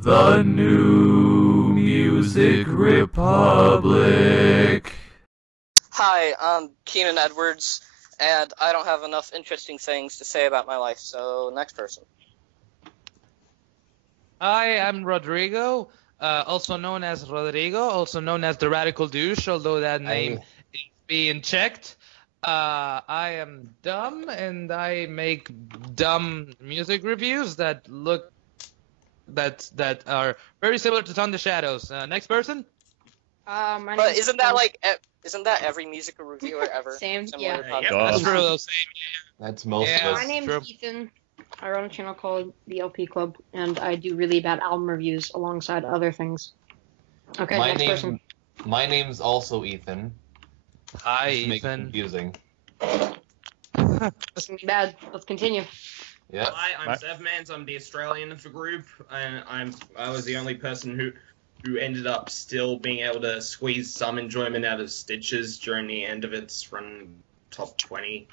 The New Music Republic. Hi, I'm Keenan Edwards, and I don't have enough interesting things to say about my life, so next person. Hi, I'm Rodrigo, also known as Rodrigo, also known as the Radical Douche, although that name is being checked. I am dumb, and I make dumb music reviews that are very similar to Thunder Shadows. Next person? But isn't that every music reviewer ever? Same, Similar yeah. podcast? That's true, same. That's most Yeah. of us. My name's True. Ethan. I run a channel called the LP Club, and I do really bad album reviews alongside other things. Okay, next person. My name's also Ethan. Hi, Just make it Ethan. confusing. That's gonna be bad. Let's continue. Yeah. Hi, I'm Sevmans. I'm the Australian of the group, and I was the only person who ended up still being able to squeeze some enjoyment out of Stitches during the end of its run top 20.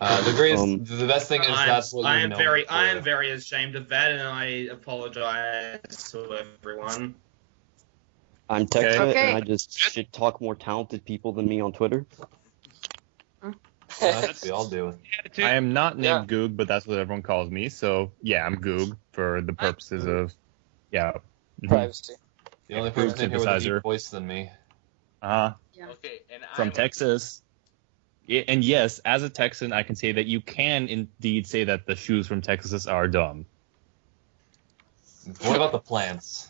The best thing is that's what I you am know. I am very ashamed of that, and I apologize to everyone. I'm Texas, Okay. and I just shit talk more talented people than me on Twitter. We all do. I am not named Goog, but that's what everyone calls me. So yeah, I'm Goog for the purposes of Privacy. The only person in here with a synthesizer. deep voice than me. Yeah. Okay, and From Texas. Yeah, and yes, as a Texan, I can say that you can indeed say that the shoes from Texas are dumb. What about the plants?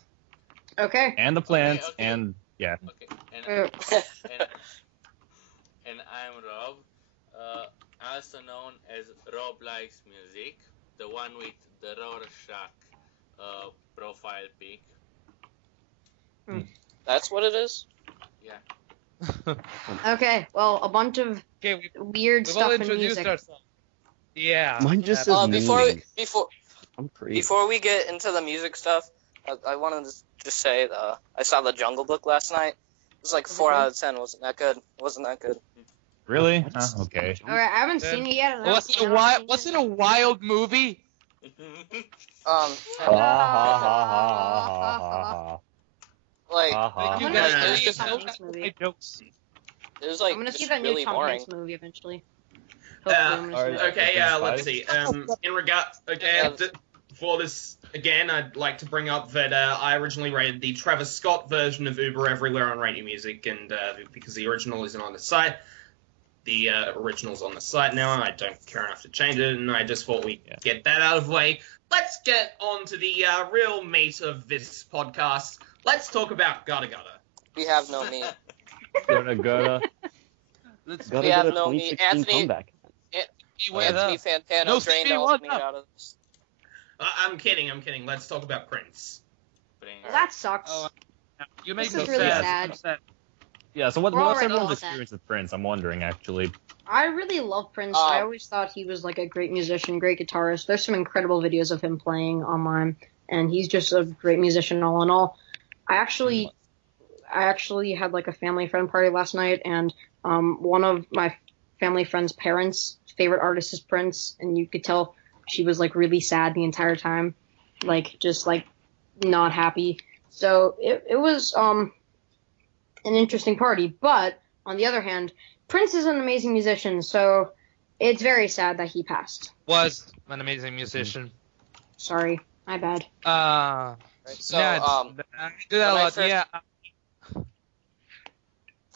Okay. And the plants, Okay. and yeah. Okay, Uh, and I'm Rob, also known as Rob Likes Music, the one with the Rorschach profile pic. That's what it is? Yeah. Okay, well, a bunch of Okay, weird we've all stuff in introduced music. ourselves. Yeah. Mine just that's- says Before I'm crazy. before we get into the music stuff, I wanted to just say I saw the Jungle Book last night. It was like 4 out of 10. Wasn't that good? Really? Okay. Alright, I haven't seen it yet. and I Was haven't it seen a wild movie? Like Ha-ha. You I'm guys gonna know see just the Tom how Hanks movie. my jokes. it was like I'm gonna see just that new really Tom boring. Hanks movie eventually. Hopefully, I'm gonna see it. Okay, That's let's fine. see. In regard, for this again, I'd like to bring up that I originally rated the Travis Scott version of Uber Everywhere on Radio Music, and because the original isn't on the site, the original's on the site now. I don't care enough to change it, and I just thought we'd get that out of the way. Let's get on to the real meat of this podcast. Let's talk about Gotta Gotta. We have no meat. Gotta We have get a no meat. 2016 Anthony comeback. Anthony Fantano No, drained Stevie all his meat Wonder. out of this. I'm kidding. Let's talk about Prince. Well, that sucks. Oh, You make This me is really sad. sad. Yeah, so what's We're all everyone's right with that. experience with Prince? I'm wondering, actually. I really love Prince. I always thought he was like a great musician, great guitarist. There's some incredible videos of him playing online, and he's just a great musician all in all. I actually had like a family friend party last night, and one of my family friend's parents' favorite artist is Prince, and you could tell she was like really sad the entire time, like just like not happy. So it was an interesting party, but on the other hand, Prince is an amazing musician, so it's very sad that he passed. Was an amazing musician. Sorry, my bad. Right, so I do that a when I lot. first- Yeah.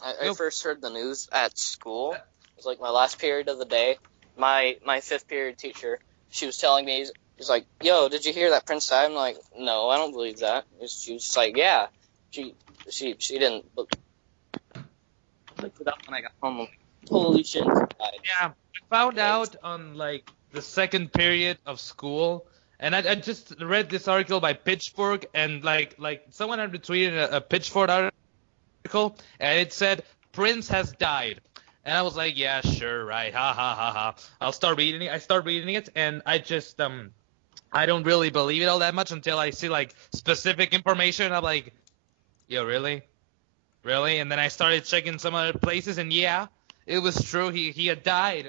I first heard the news at school. It was like my last period of the day. My fifth period teacher, she was telling me, he's like, "Yo, did you hear that Prince died?" I'm like, "No, I don't believe that." She was just like, "Yeah." She didn't look it up when I got home. I'm like, holy shit, he died. Yeah, I found out on like the second period of school, and I just read this article by Pitchfork, and like someone had retweeted a Pitchfork article, and it said Prince has died, and I was like, yeah, sure, right, ha ha ha ha. I'll start reading it. I start reading it, and I just I don't really believe it all that much until I see like specific information. I'm like, yo, really? And then I started checking some other places, and yeah, it was true. He had died.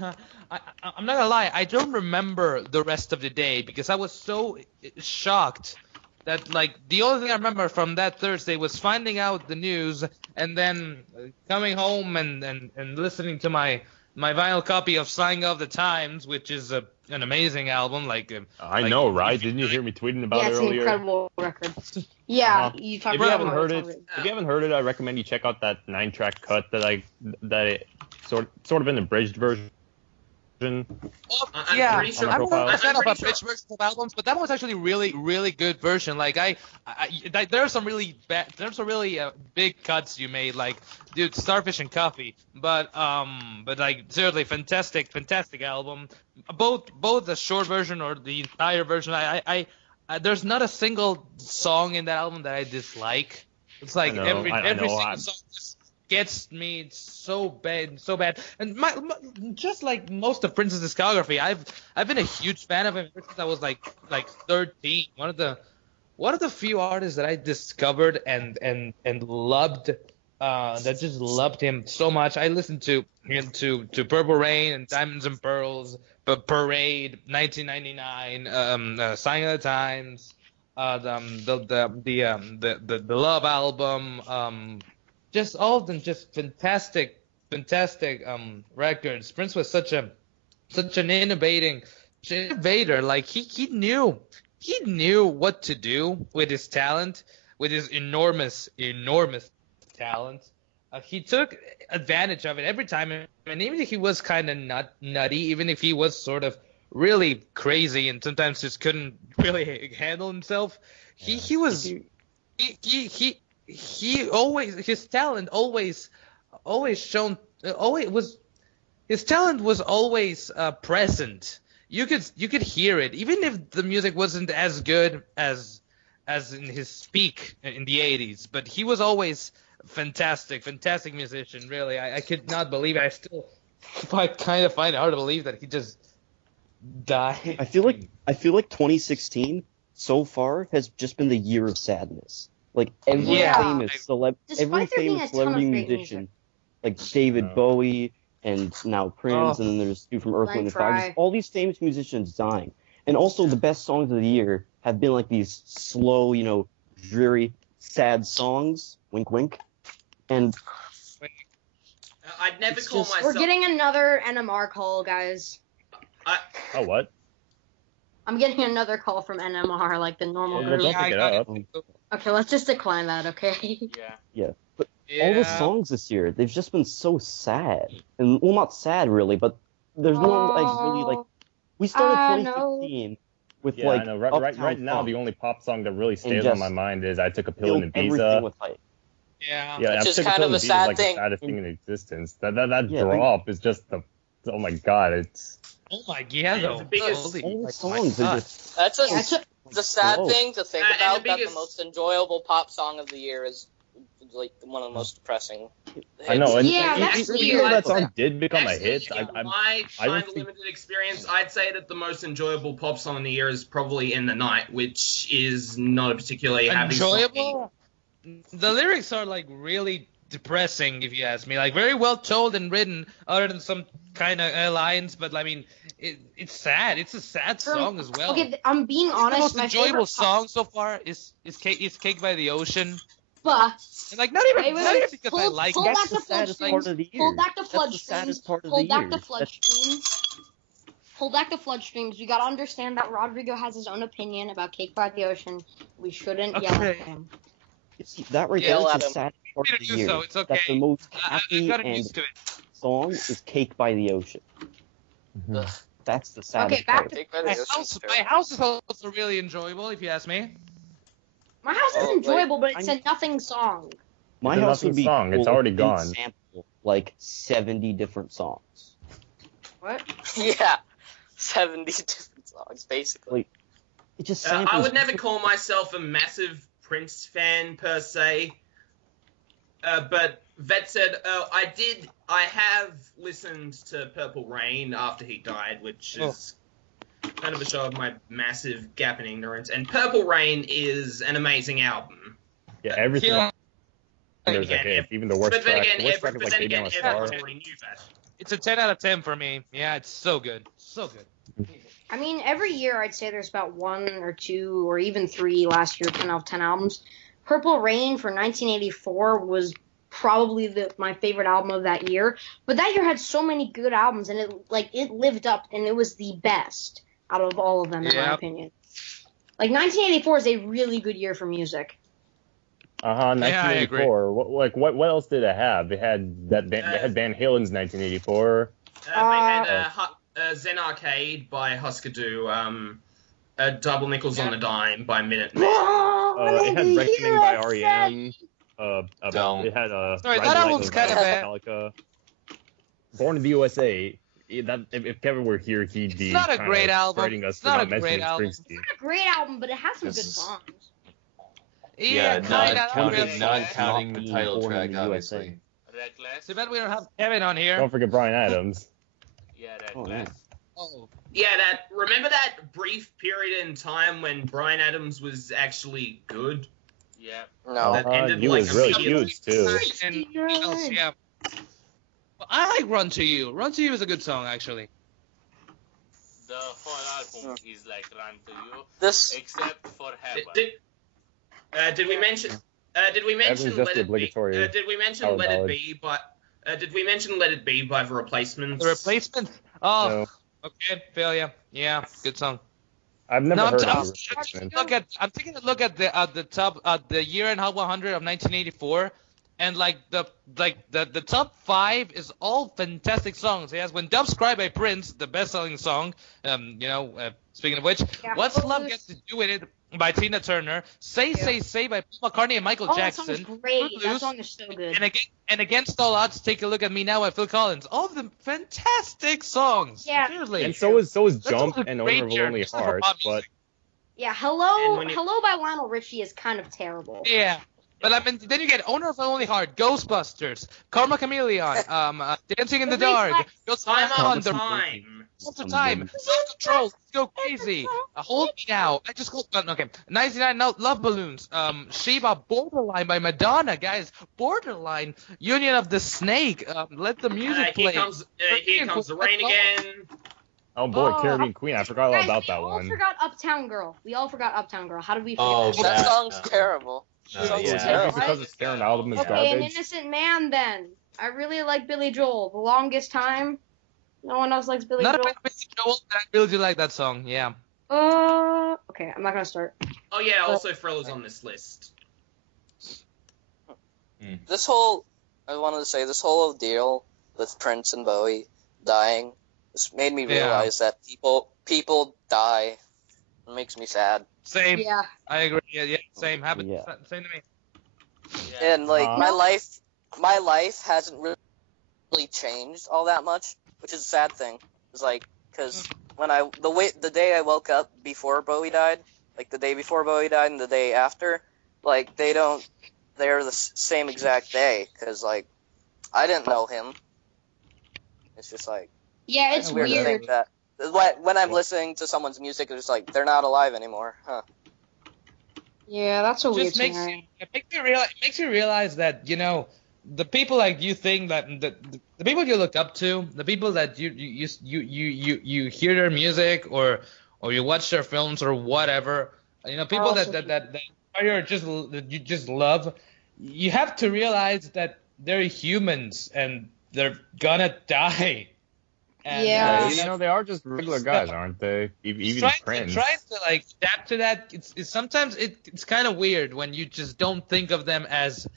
I'm not gonna lie. I don't remember the rest of the day because I was so shocked that like the only thing I remember from that Thursday was finding out the news and then coming home and listening to my vinyl copy of Song of the Times, which is an amazing album. I know, right? Didn't you hear me tweeting about Yeah, it it's an earlier? incredible record. Yeah, you talked If you about haven't how heard it's it, already- if you haven't heard it, I recommend you check out that 9-track cut that sort of an abridged version. I'm Yeah, pretty sure. I'm a profile. fan of pretty abridged versions of albums, but that one was actually really good version. Like there are some really bad, there's some really big cuts you made, like dude, Starfish and Coffee. But like seriously, fantastic album. Both the short version or the entire version. I there's not a single song in that album that I dislike. It's like I know, every I know, single song just gets me so bad. And just like most of Prince's discography, I've been a huge fan of him ever since I was like 13. One of the few artists that I discovered and loved, that just loved him so much. I listened to him to Purple Rain and Diamonds and Pearls, but Parade, 1999, Sign of the Times, the Love album, just all of them, just fantastic records. Prince was such an innovator. Like he knew what to do with his talent, with his enormous talent. He took advantage of it every time, and even if he was kind of nutty, even if he was sort of really crazy and sometimes just couldn't really handle himself, he always, his talent always shown, his talent was always present. You could hear it, even if the music wasn't as good as in his peak in the 80s, but he was always fantastic musician. Really, I could not believe it. I kind of find it hard to believe that he just died. I feel like 2016 so far has just been the year of sadness. Like every Yeah. famous Despite there being a ton of celebrity great musician, music. like David Bowie and now Prince, Oh. and then there's two from Earth, Glenn Wind and Fire. Fry. Just all these famous musicians dying, and also the best songs of the year have been like these slow, dreary, sad songs. Wink, wink. And I'd never It's call just- myself. We're getting another NMR call, guys. Oh, what? I'm getting another call from NMR, like the normal Well, group. don't pick it up. Okay, let's just decline that, okay? Yeah. all the songs this year, they've just been so sad. And well, not sad really, but there's no like really like. We started I 2016 with Yeah, like I know. Right Uptown now, Funk. the only pop song that really stays just on my mind is "I Took a Pill in Filled everything Ibiza." with hype. Yeah. Yeah, Which I is Took a kind Pill of in a Ibiza is sad like thing. the saddest thing in existence. That Yeah, drop is just oh my god, it's Oh my god. The biggest- Holy, All the like, songs my are God. just That's the sad slow. thing to think And the about. That the biggest- most enjoyable pop song of the year is like one of the most depressing. I know. And Yeah, that's even weird. though that song did become a Actually, hit, in I my I don't kind of think- limited experience, I'd say that the most enjoyable pop song of the year is probably "In the Night," which is not a particularly happy song. Enjoyable. The lyrics are like really depressing, if you ask me. Like very well told and written, other than some kind of lines. But I mean, it's sad. It's a sad song as well. Okay, I'm being The honest. most My enjoyable favorite song so far is Cake by the Ocean. But And like not even because I like pull it. back the That's the saddest flood part strings. of the year. Pull back the flood That's the streams. saddest part of Pull the back year. the flood streams. Pull back the flood streams. You gotta understand that Rodrigo has his own opinion about Cake by the Ocean. We shouldn't yell at Okay. him. See, that right Yell there at is the him. saddest part Me of to the do year. so, it's That okay. the most I've happy gotten and used to it. song is Cake by the Ocean. Ugh. That's the saddest Okay, back part. to Cake by the My Ocean's house, terrible. my house is also really enjoyable, if you ask me. My house is Oh, enjoyable, but it's I'm- a nothing song. My It's a house would nothing be song. It's cool already if it gone. sample like 70 different songs. What? Yeah, 70 different songs basically. It just I samples. would never call myself a massive Prince fan per se, but Vet said I have listened to Purple Rain after he died, which is kind of a show of my massive gap in ignorance. And Purple Rain is an amazing album. Yeah, everything. Yeah. There's a Again, hit. Even the worst But then track. again, The worst track is like Baby on a Star. everyone already knew that. It's a 10 out of 10 for me. Yeah, it's so good. So good. I mean, every year I'd say there's about 1 or 2 or even 3 last year 10 out of 10 albums. Purple Rain for 1984 was probably my favorite album of that year. But that year had so many good albums, and it lived up, and it was the best out of all of them, in my opinion. Like, 1984 is a really good year for music. 1984. What else did it have? They had that band, they had Van Halen's 1984. They had Zen Arcade by Husker Du, Double Nickels on the Dime by Minute Man. It had Reckoning by R.E.M. It had Sorry, Ride that the album's Lightning kind by of bad. Metallica. Born in the USA. If Kevin were here, he'd be It's not a kinda great album. writing us It's for not not a mentioning great album. Springsteen. It's not a great album, but it has some good This is- songs. Yeah, kinda. not counting the Not title being born in track, the USA. obviously. Reckless. Too bad we don't have Kevin on here. Don't forget Bryan Adams. Yeah, Oh, yeah. Reckless. Oh. Yeah, remember that brief period in time when Bryan Adams was actually good? Yeah. No. That ended He like was really immediately. huge too. And else, yeah. Well, I like Run to You. Run to You is a good song, actually. The whole album is like Run to You, This except for Heaven. Did we mention? Did we mention That was just Let the It Be? obligatory Did we mention Howard Let It ballad. Be? Did we mention Let It Be by The Replacements? The Replacement? Oh, No. okay, failure. Yeah, good song. I've never No, heard I'm of the Replacements. I'm taking a look at the top the year and Hot 100 of 1984, and like the top 5 is all fantastic songs. It has When Doves Cry by Prince, the best-selling song. Speaking of which, Yeah, What's Love Footloose. Got to Do with It by Tina Turner, Say by Paul McCartney and Michael Oh, Jackson. that song is great. That Footloose, song is so good. and Against All Odds, Take a Look at Me Now by Phil Collins. All of them fantastic songs. Yeah. Seriously. And so is That's Jump all a and great Owner of a year, Lonely just for Heart, pop but music. Yeah, And Hello when it- by Lionel Richie is kind of terrible. Yeah. But I mean, then you get Owner of a Lonely Heart, Ghostbusters, Karma Chameleon, Dancing in the The Dark, Reflex. Ghost Time on After the Time. Time, Self-Control, Let's Go Crazy, Hold Me Now, I just called, okay, 99 Love Balloons, Sheba, Borderline by Madonna, guys, Borderline, Union of the Snake, Let the Music Play. Here comes the rain again. oh boy, Oh. Caribbean Queen, I forgot all Guys, about we that all one. forgot Uptown Girl. How did we forget Oh, that? that Yeah. song's terrible. No, Song's Yeah, terrible. because its current album is Okay, An garbage. Innocent Man then. I really like Billy Joel. The Longest Time. No one else likes Billy Not a Joel. fan of Billy Joel, but I really do like that song, yeah. Okay, I'm not gonna start. Oh yeah, also Thriller's on this list. I wanted to say, this whole deal with Prince and Bowie dying, this made me Yeah. realize that people die. It makes me sad. Same, Yeah. I agree, yeah, same, happened, Yeah. same to me. Yeah. And like Uh-huh. my life hasn't really changed all that much, which is a sad thing. It's like, because when the day I woke up before Bowie died, like the day before Bowie died and the day after, like they're the same exact day, because like I didn't know him. It's just like Yeah, it's weird to weird. think that when I'm listening to someone's music, it's just like they're not alive anymore, huh? Yeah, that's a weird Just makes scenario. it makes you realize that, you know, the people like you think that the people you look up to, the people that you hear their music or you watch their films or whatever, you know, people Also that you just love, you have to realize that they're humans and they're gonna die. And, Yeah. You know, they are just regular guys, aren't they? Even Prince. trying to like adapt to that. It's sometimes it's kind of weird when you just don't think of them as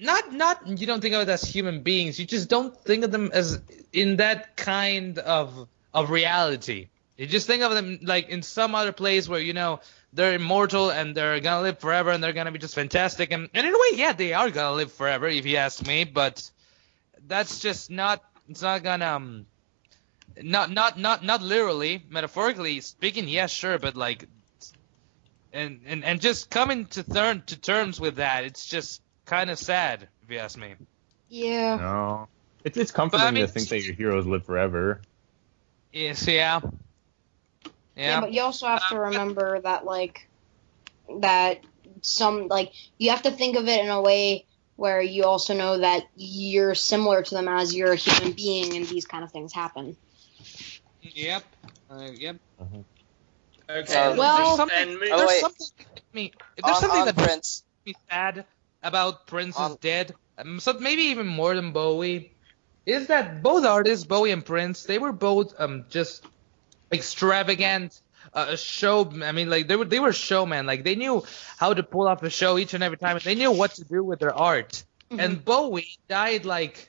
not you don't think of it as human beings. You just don't think of them as in that kind of reality. You just think of them like in some other place where, you know, they're immortal and they're gonna live forever and they're gonna be just fantastic. And in a way, yeah, they are gonna live forever if you ask me. But that's just not. It's not gonna. Not literally, metaphorically speaking, yeah, sure, but like, and just coming to terms with that, it's just kind of sad, if you ask me. Yeah. No. It's comforting But, I mean, to think that your heroes live forever. Yes, yeah. Yeah, but you also have to remember that, like, you have to think of it in a way where you also know that you're similar to them as you're a human being and these kind of things happen. Yep. Yep. Okay. Well- there's something. and Oh, There's wait. something. There's something on that makes Prince. me sad about Prince's On- death. So maybe even more than Bowie, is that both artists, Bowie and Prince, they were both just extravagant show. I mean, like they were showmen. Like they knew how to pull off a show each and every time, and they knew what to do with their art. And Bowie died like.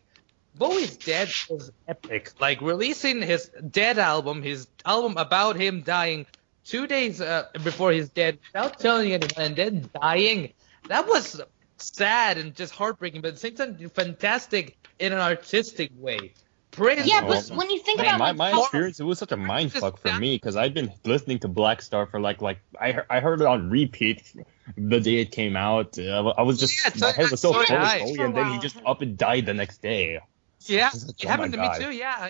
Bowie's death was epic. Like releasing his Dead album, his album about him dying 2 days before his death, without telling anyone, and then dying. That was sad and just heartbreaking, but at the same time fantastic in an artistic way. Prince. Yeah, Well, but when you think Man, about my how- experience, it was such a mind fuck for me because I'd been listening to Black Star for I heard it on repeat the day it came out. I was just Yeah, my head was so so full of nice. Bowie, and then he just up and died the next day. Yeah, It's like, it oh happened my to me God. too. Yeah.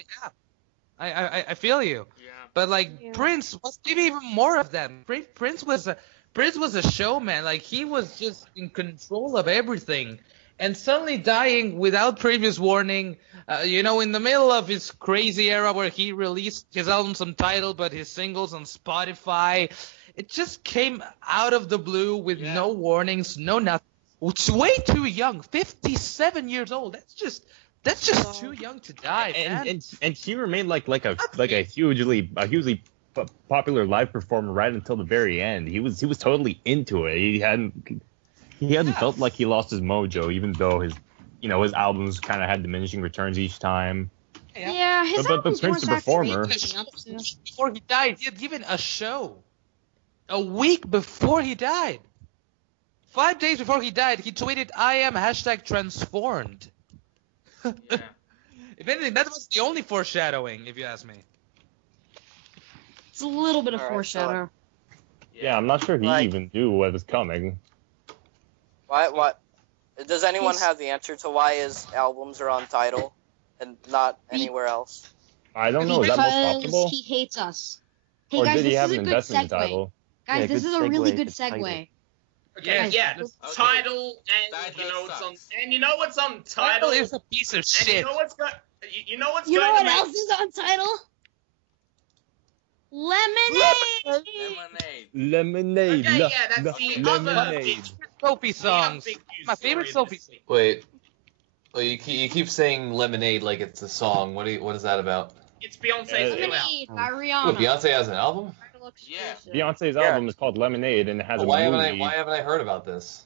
I feel you. Yeah. But like Yeah. Prince was maybe even more of them. Prince was a showman. Like he was just in control of everything, and suddenly dying without previous warning. In the middle of his crazy era where he released his albums on Tidal, but his singles on Spotify, it just came out of the blue with no warnings, no nothing. It's way too young. 57 years old. That's just too young to die, man. And he remained like a hugely popular live performer right until the very end. He was totally into it. He hadn't felt like he lost his mojo, even though his albums kind of had diminishing returns each time. Yeah, his But albums Prince were the performer- Before he died, he had given a show. A week before he died. 5 days before he died, he tweeted, "I am #transformed." Yeah. If anything, that was the only foreshadowing, if you ask me. It's a little bit of Alright, foreshadow. Yeah, I'm not sure he Like- even knew what was coming. Why? Does anyone He's- have the answer to why his albums are on Tidal and not anywhere else? I don't know. Is that most Because possible? he hates us. Hey Or guys, did he this have is an a good investment in the segue. title? Guys, Yeah, this good is a really segue, good good title. segue. Okay, yeah. Okay. Title and Title you know what's on sucks. and you know what's on Tidal Title is a piece of and shit. you know what's going you know what's You know going what to make else is on Tidal? Lemonade! Lemonade. Lemonade. Okay, yeah, that's the other lemonade. Sophie songs. big news My favorite story Sophie this week. Wait. Well, you keep saying Lemonade like it's a song. What is that about? It's Beyonce's new album. Lemonade by Oh, Rihanna. Beyonce has an album? Tidal Yeah. exclusive. Beyonce's Yeah. album is called Lemonade, and it has a Why movie. haven't I heard about this?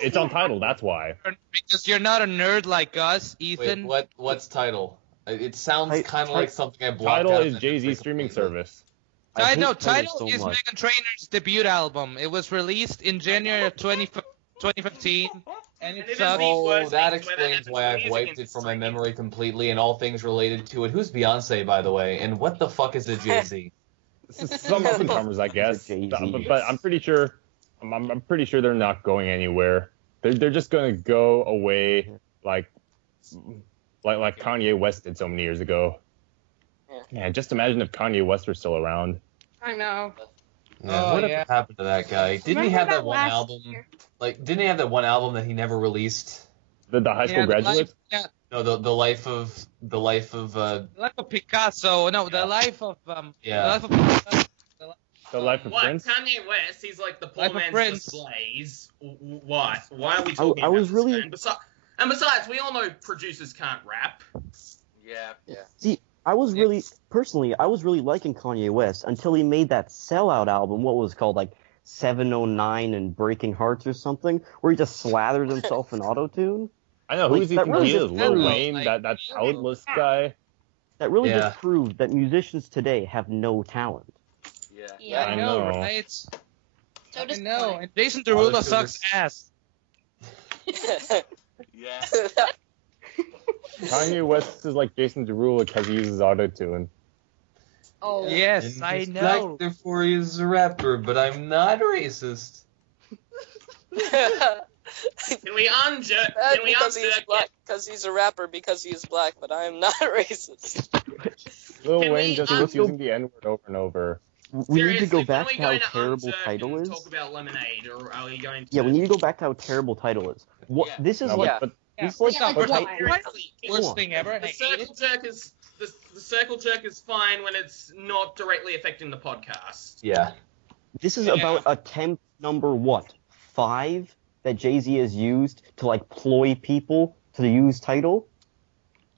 It's on Tidal. That's why. Because you're not a nerd like us, Ethan. Wait, what's Tidal? It sounds Ti- kind of Ti- like something I blocked Tidal out is of Jay memory Z's streaming completely. service. I hate Tidal so is much. Meghan Trainor's debut album. It was released in January of 2015, and And it it is sucked. the Oh, worst that things where explains happens why to I've music wiped it from my industry. memory completely and all things related to it. Who's Beyonce, by the way? And what the fuck is a Jay-Z? Some up and comers, I guess. Jay-Z. But I'm pretty sure. I'm pretty sure they're not going anywhere. They're just gonna go away like Kanye West did so many years ago. Yeah, just imagine if Kanye West were still around. I know. Yeah, Oh, whatever yeah. happened to that guy? Didn't he Remember have that that one last album? year? Didn't he have that one album that he never released? The high school Yeah, the graduate. No, the life of The life of Picasso. No, the life of Yeah. The life of The life of What? Prince. Kanye West? He's like the poor Life of man's Prince. displays. What? Why are we talking I about was this really- guy? And besides, we all know producers can't rap. Yeah. See, I was really liking Kanye West until he made that sellout album. What was it called, like 709 and Breaking Hearts or something, where he just slathered himself in autotune. I know who Like, he that think really he is. just Lil proves- Wayne, like, that talentless guy. That really Yeah. just proved that musicians today have no talent. Yeah. Yeah. I I know, know. right? So I disappointing. know. And Jason Oh, Derulo this sucks is- ass. Yeah. Kanye West is like Jason Derulo because he uses autotune. Oh. Yes, And I he's know. black, therefore he's a rapper, but I'm not racist. Can we because he's unjerk? black, because he's a rapper, because he's black, but I am not racist. Lil Can Wayne we just un- keeps using the N-word over and over. We need to go Seriously, back when to are we how going terrible unjerk Tidal and is. talk about Lemonade, or are we going to? Yeah, we need to go back to how terrible Tidal is. What Yeah. this is No, like. Yeah. but Yeah, It's like- first off, but first off, why? Seriously, worst thing ever. and the I hate it. circle jerk is the circle jerk is fine when it's not directly affecting the podcast. Yeah. This is Yeah. about attempt number what? 5 that Jay-Z has used to like ploy people to use Tidal?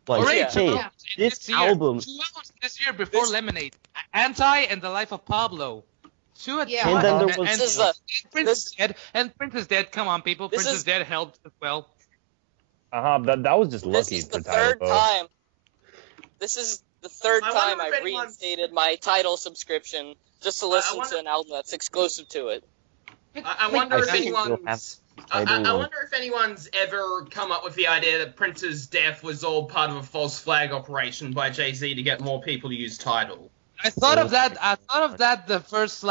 Like, Already yeah. two hey, albums this year. album, 2 albums this year before Lemonade. Anti and The Life of Pablo. 2 at Yeah. And then there was- and This is a- Prince this- is dead. And Prince is dead. Come on, people. This Prince is is- dead helped as well. That was just This lucky is for the Tidal. third though. time. This is the third I wonder time if I anyone's- reinstated my Tidal subscription just to listen wonder- to an album that's exclusive to it. I wonder if I still have anyone's. I Tidal. wonder if anyone's ever come up with the idea that Prince's death was all part of a false flag operation by Jay-Z to get more people to use Tidal. I thought of that. I thought of that the first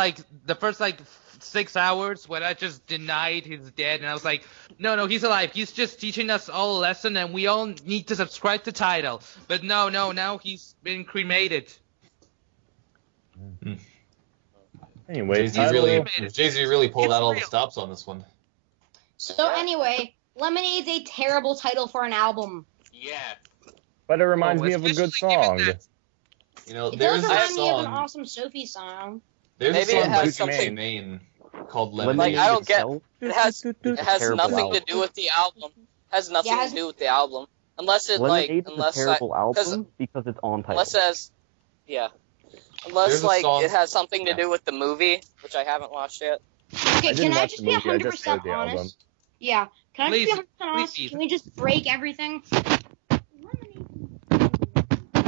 6 hours when I just denied he's dead, and I was like, no, he's alive. He's just teaching us all a lesson, and we all need to subscribe to Tidal. But no, now he's been cremated. Anyway, Jay-Z really pulled It's out all the real. stops on this one. So anyway, Lemonade's a terrible title for an album. Yeah. but it reminds me of a good especially given song. that- You know, It there's does a remind me of an song. awesome Sophie song. There's Maybe a it song has by something- Gucci Mane called Lemonade Lemonade. Like, I don't get- itself It has is nothing terrible to do with the album. Has nothing Yeah, it has- to do with the album. Unless it Lemonade is a unless terrible album because it's on Tidal. unless it has, yeah. Unless There's a like song- it has something to do with the movie, which I haven't watched yet. Okay, I didn't can I watch just the be movie, I just 100% heard the album. honest? Yeah, can I Please, just be 100% honest? please. Can we just break everything?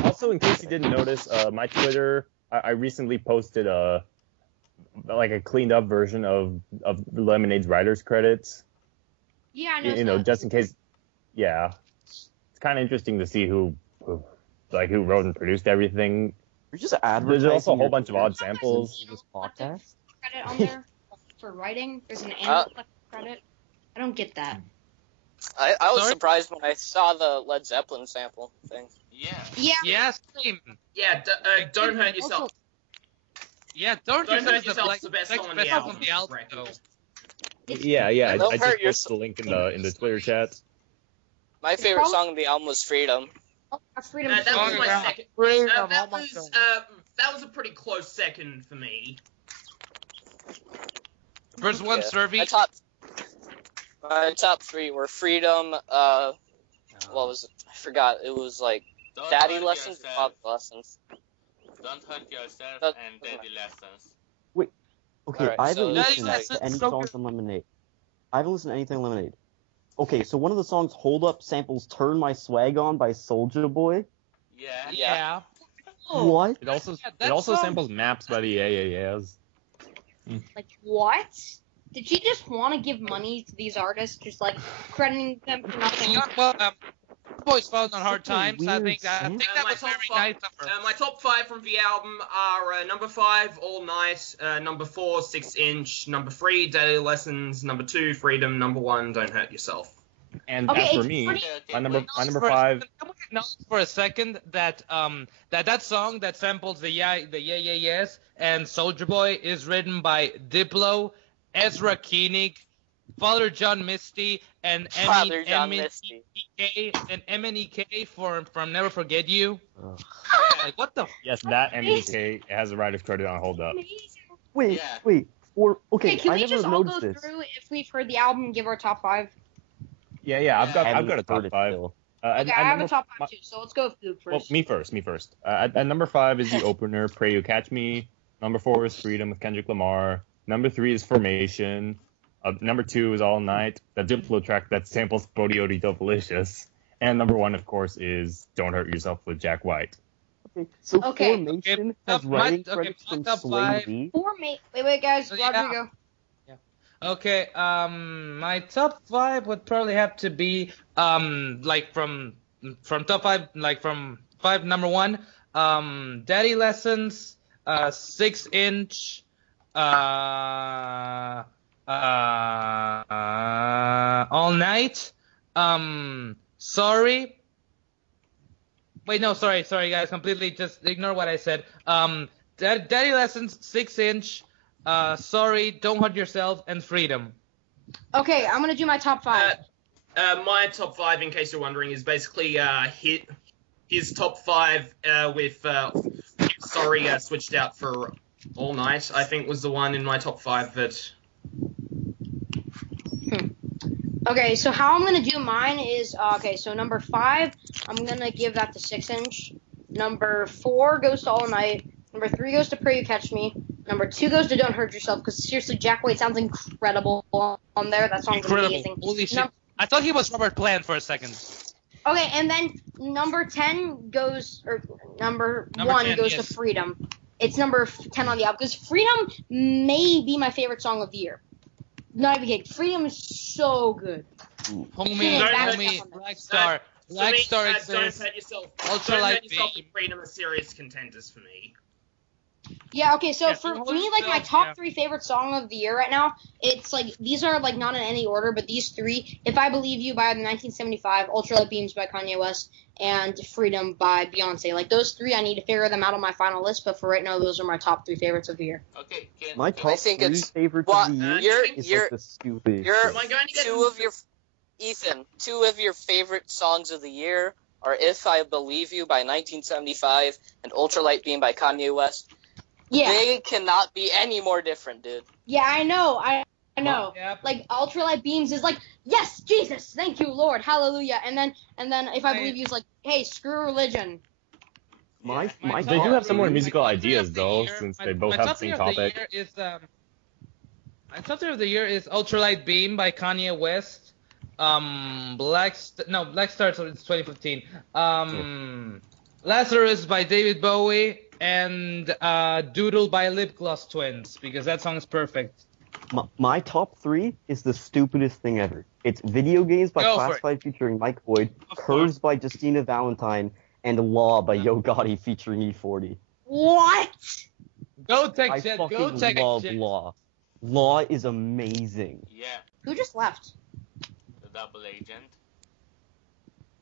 Also, in case you didn't notice, my Twitter, I recently posted a cleaned up version of Lemonade's writers credits. Yeah, I know. You know, just in case. Yeah, it's kind of interesting to see who wrote and produced everything. You're just advertising. There's also a whole your bunch of odd services samples. in this podcast. Credit on there for writing. There's an annual credit. I don't get that. I was Sorry? surprised when I saw the Led Zeppelin sample thing. Yeah. Yeah. Yeah, same. Yeah, don't hurt yourself. Also, Yeah, Don't Don't Yourself Hurt is the, Yourself like, is the best next song on best the song album. on the album, Right. though. Yeah. I Don't just hurt posted yourself. the link in the Twitter chat. My favorite probably- song on the album was Freedom. Freedom. That was Song my about second. freedom, That oh my was God. that was a pretty close second for me. First one, Yeah. Survey. My top 3 were Freedom. What was it? I forgot. It was like Don't Daddy hurt Lessons, or yourself. Pop Lessons. Don't hurt yourself That- and Daddy Lessons. Okay, Alright, I haven't so- listened Daddy to any Lessons, so songs on Lemonade. I haven't listened to anything on Lemonade. Okay, so one of the songs, Hold Up, samples Turn My Swag On by Soulja Boy. Yeah. Yeah. What? It also Yeah, that it also song- samples Maps by the Yeah. Like what? Did she just want to give money to these artists, just like crediting them for nothing? Yeah, well, Boys falling on hard Such a times. I weird think that sample. was My very top nice of her. My top 5 from the album are number 5, All Night, number 4, 6-inch, number 3, Daily Lessons, number 2, Freedom, number 1, Don't Hurt Yourself. And Okay, as for it's me, funny- my number Wait, my number for a 5. second, Can we acknowledge for a second that that song that samples the yeah yes and Soulja Boy is written by Diplo, Ezra Koenig, Father John Misty, and Father John Misty. MNEK from Never Forget You. Ugh. Like what the? Yes, that MEK has a writer's credit on Hold Up. Wait, Yeah. wait. Or okay, Okay, can I we never just all go noticed this. through if we've heard the album and give our top 5? Yeah, I've got Haven't a heard top it 5. still. Okay, I have a top 5 too, so let's go with Food Well, first. me first. At number 5 is the opener, Pray You Catch Me. Number 4 is Freedom with Kendrick Lamar. Number 3 is Formation. Number 2 is All Night, the Diplo track that samples Bodie Odie Dopalicious. And number 1, of course, is Don't Hurt Yourself with Jack White. Okay, so Okay. Formation Okay, has my- writing okay, credits my from top Sway five. Z. Wait, guys, Yeah. Rodrigo. Okay, my top 5 would probably have to be like from top 5, like from 5 number 1, Daddy Lessons, 6-inch, All Night, Sorry. Wait, no, sorry guys, completely just ignore what I said. Daddy Lessons, 6-inch, Sorry, Don't Hurt Yourself, and Freedom. Okay, I'm gonna do my top 5. My top 5, in case you're wondering, is basically his top 5 with Sorry switched out for All Night, I think was the one in my top 5 that... Okay, so how I'm gonna do mine is okay. So number 5, I'm gonna give that to 6-inch. Number 4 goes to All Night. Number 3 goes to Pray You Catch Me. Number 2 goes to Don't Hurt Yourself, because seriously, Jack White sounds incredible on there. That song's amazing. Holy shit! I thought he was Robert Plant for a second. Okay, and then number 10 goes, or number 1 10, goes yes. to Freedom. It's number 10 on the album, because Freedom may be my favorite song of the year. Not even kidding. Freedom is so good. Homie, Black Star. Black Star Don't exists. hurt yourself. Ultralight Don't hurt yourself Beam. and Freedom are serious contenders for me. Yeah, okay, so Yeah, for hold me, like, my yourself, top yeah. 3 favorite song of the year right now, it's, like, these are, like, not in any order, but these 3, If I Believe You by 1975, Ultralight Beams by Kanye West, and Freedom by Beyonce. Like, those 3, I need to figure them out on my final list, but for right now, those are my top 3 favorites of the year. Okay, My top I think 3 it's- favorites well, of the year is you're- like the stupid. You're Am I going to get two of your Ethan, 2 of your favorite songs of the year are If I Believe You by 1975 and Ultralight Beam by Kanye West. Yeah, They cannot be any more different, dude. yeah, I know, I know. Yep. Like, Ultralight Beams is like, yes, Jesus, thank you, Lord, hallelujah. And then If I Believe You is like, hey, screw religion. My My They do top have similar three- musical my top three ideas of the though, year- since my- they both my have top the same three of topic. year is, my top 3 of the year is Ultralight Beam by Kanye West. Black Star, so it's 2015. Lazarus by David Bowie, and Doodle by Lip Gloss Twins, because that song is perfect. My top 3 is the stupidest thing ever. It's Video Games by Go for it. Classified featuring Mike Boyd, Of Curves by Justina Valentine, and Law by Yo Gotti featuring E40. What? Go I Tech Jet, go fucking Tech love Jet. Law. Law is amazing. Yeah, Who just left? the double agent.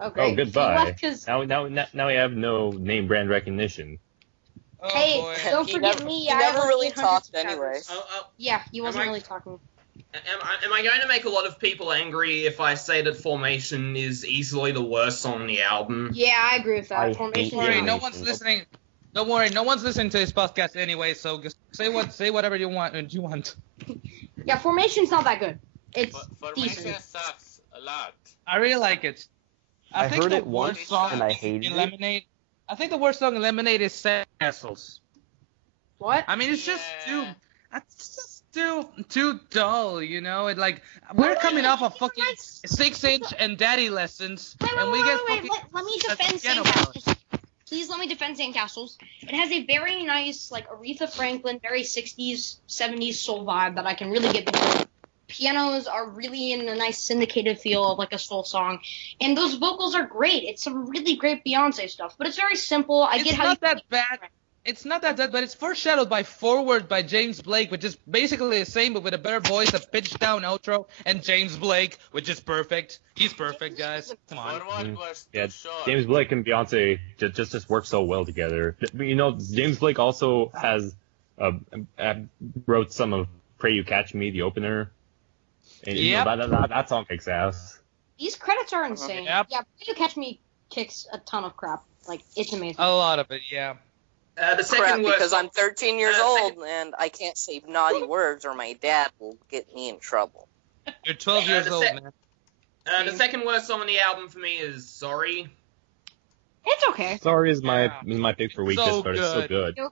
Okay. Oh, He goodbye. left 'cause- Now we have no name brand recognition. Oh, hey, boy. don't He forget never- me. he I never have really 800 talked subscribers. anyway. Yeah, he wasn't I- really talking. Am I going to make a lot of people angry if I say that Formation is easily the worst song on the album? Yeah, I agree with that. I Formation. Don't worry, Yeah. no one's listening. Don't worry, no one's listening to this podcast anyway. So just say whatever you want. Yeah, Formation's not that good. It's Formation decent. sucks a lot. I really like it. I think heard the it once, worst song and I in hated it. Lemonade. I think the worst song in Lemonade is Sad Castles. What? I mean, it's just too. Yeah. It's just too dull, you know. It like we're coming off of fucking 6-inch and Daddy Lessons, and we get fucking. Let me that's defend piano Sandcastles. Please let me defend Sandcastles. It has a very nice, like, Aretha Franklin, very 60s, 70s soul vibe that I can really get behind. Pianos are really in a nice syndicated feel of, like, a soul song. And those vocals are great. It's some really great Beyonce stuff. But it's very simple. I It's get how not you... that bad. It's not that bad, but it's foreshadowed by Forward by James Blake, which is basically the same, but with a better voice, a pitched down outro, and James Blake, which is perfect. He's perfect, guys. Come on. Forward was too Yeah, short. James Blake and Beyonce just work so well together. You know, James Blake also has wrote some of "Pray You Catch Me," the opener, and you know, Yep. that song kicks ass. These credits are insane. Yep. Yeah, You Catch Me kicks a ton of crap. Like, it's amazing. A lot of it, yeah. The Crap, second worst. because I'm 13 years Uh, old second- and I can't say naughty words or my dad will get me in trouble. You're 12 years the old, sec- man. The second worst song on the album for me is Sorry. It's okay. Sorry is my Yeah. pick for weakness, So but it's so good. good. Yo,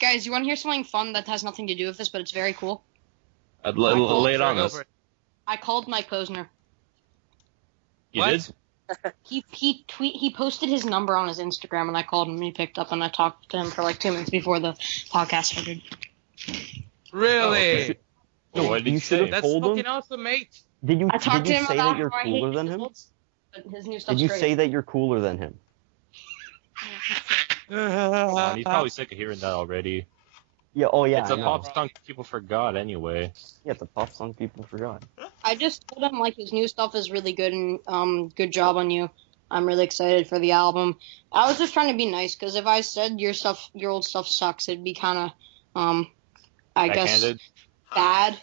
guys, you want to hear something fun that has nothing to do with this, but it's very cool? Lay it on Go us. for it. I called Mike Posner. You What? did? He posted his number on his Instagram, and I called him, and he picked up, and I talked to him for like 2 minutes before the podcast started. Really? No, what did you should say? have That's told fucking him. awesome, mate. Did you I talked to him say about that you're how I hate cooler than him? results, but his new stuff's Did you great. say that you're cooler than him? He's probably sick of hearing that already. Yeah. Oh yeah. It's I a know. pop song people forgot anyway. Yeah, it's a pop song people forgot. I just told him like his new stuff is really good, and good job on you. I'm really excited for the album. I was just trying to be nice, because if I said your old stuff sucks, it'd be kind of, I guess, Backhanded. bad.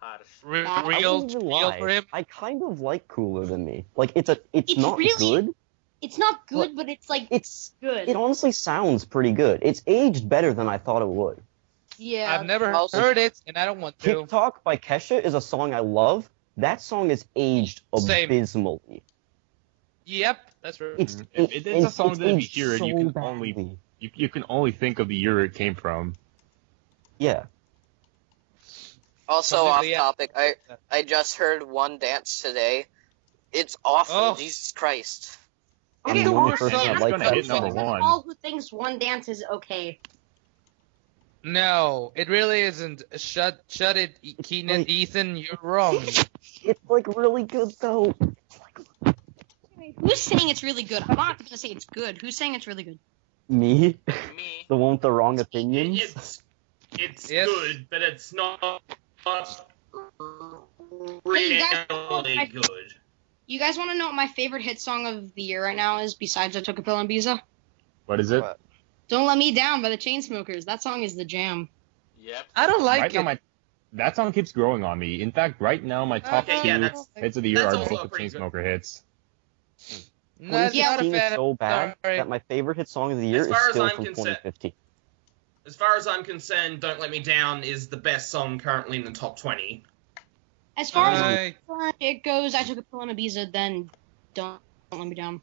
Harsh. I Real wouldn't even real lie. for him. I kind of like Cooler Than Me. Like it's It's not really- good, It's not good, but it's like It's good. it honestly sounds pretty good. It's aged better than I thought it would. Yeah. I've never Also- heard it, and I don't want to. TikTok by Kesha is a song I love. That song is aged Same. abysmally. Yep, that's right. It's It's a song that if you aged hear it, so you can badly. only you can only think of the year it came from. Yeah. Also Completely, off yeah. topic, I just heard One Dance today. It's awful. Oh. Jesus Christ. I'm Okay, the only honestly, person that I'm likes gonna that hit number song. one. all who thinks One Dance is okay. No, it really isn't. Shut it, Keenan. like- Ethan, you're wrong. It's like really good though. Who's saying it's really good? I'm not gonna say it's good. Who's saying it's really good? Me, Me. the one with the wrong opinions. It's Yes. good, but it's not Hey, you guys, really good. you guys want to know what my favorite hit song of the year right now is? Besides, I Took a Pill and Ibiza. What is it? What? Don't Let Me Down by the Chainsmokers. That song is the jam. Yep. I don't like Right it. now, that song keeps growing on me. In fact, right now, my top Okay, two yeah, that's- hits of the year that's are also both the pretty good. Chainsmoker hits. No, I'm not a 2016 fan is so of bad sorry. that my favorite hit song of the year As is far as still I'm from concerned- 2015. As far as I'm concerned, Don't Let Me Down is the best song currently in the top 20. As far as I- it goes, I Took a Pill and Ibiza, then Don't Let Me Down.